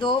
2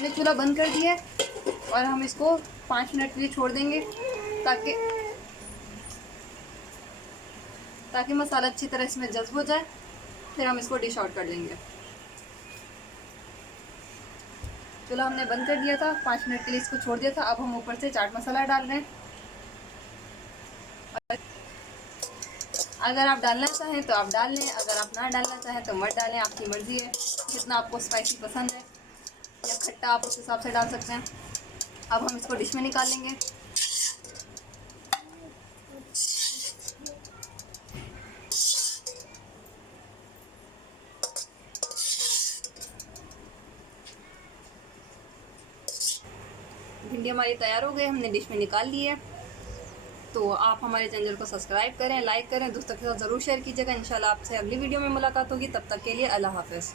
हमने चूल्हा बंद कर दिया है और हम इसको 5 मिनट के लिए छोड़ देंगे ताकि मसाला अच्छी तरह इसमें जज्ब हो जाए। फिर हम इसको डिश आउट कर लेंगे। चूल्हा हमने बंद कर दिया था, 5 मिनट के लिए इसको छोड़ दिया था। अब हम ऊपर से चाट मसाला डाल रहे हैं। अगर आप डालना चाहें तो आप डाल लें, अगर आप ना डालना चाहें तो मत डालें, आपकी मर्ज़ी है। जितना आपको स्पाइसी पसंद है या खट्टा आप उस हिसाब से डाल सकते हैं। अब हम इसको डिश में निकाल लेंगे। भिंडी हमारी तैयार हो गई, हमने डिश में निकाल ली है। तो आप हमारे चैनल को सब्सक्राइब करें, लाइक करें, दोस्तों के साथ ज़रूर शेयर कीजिएगा। इंशाल्लाह आपसे अगली वीडियो में मुलाकात होगी। तब तक के लिए अल्लाह हाफ़िज़।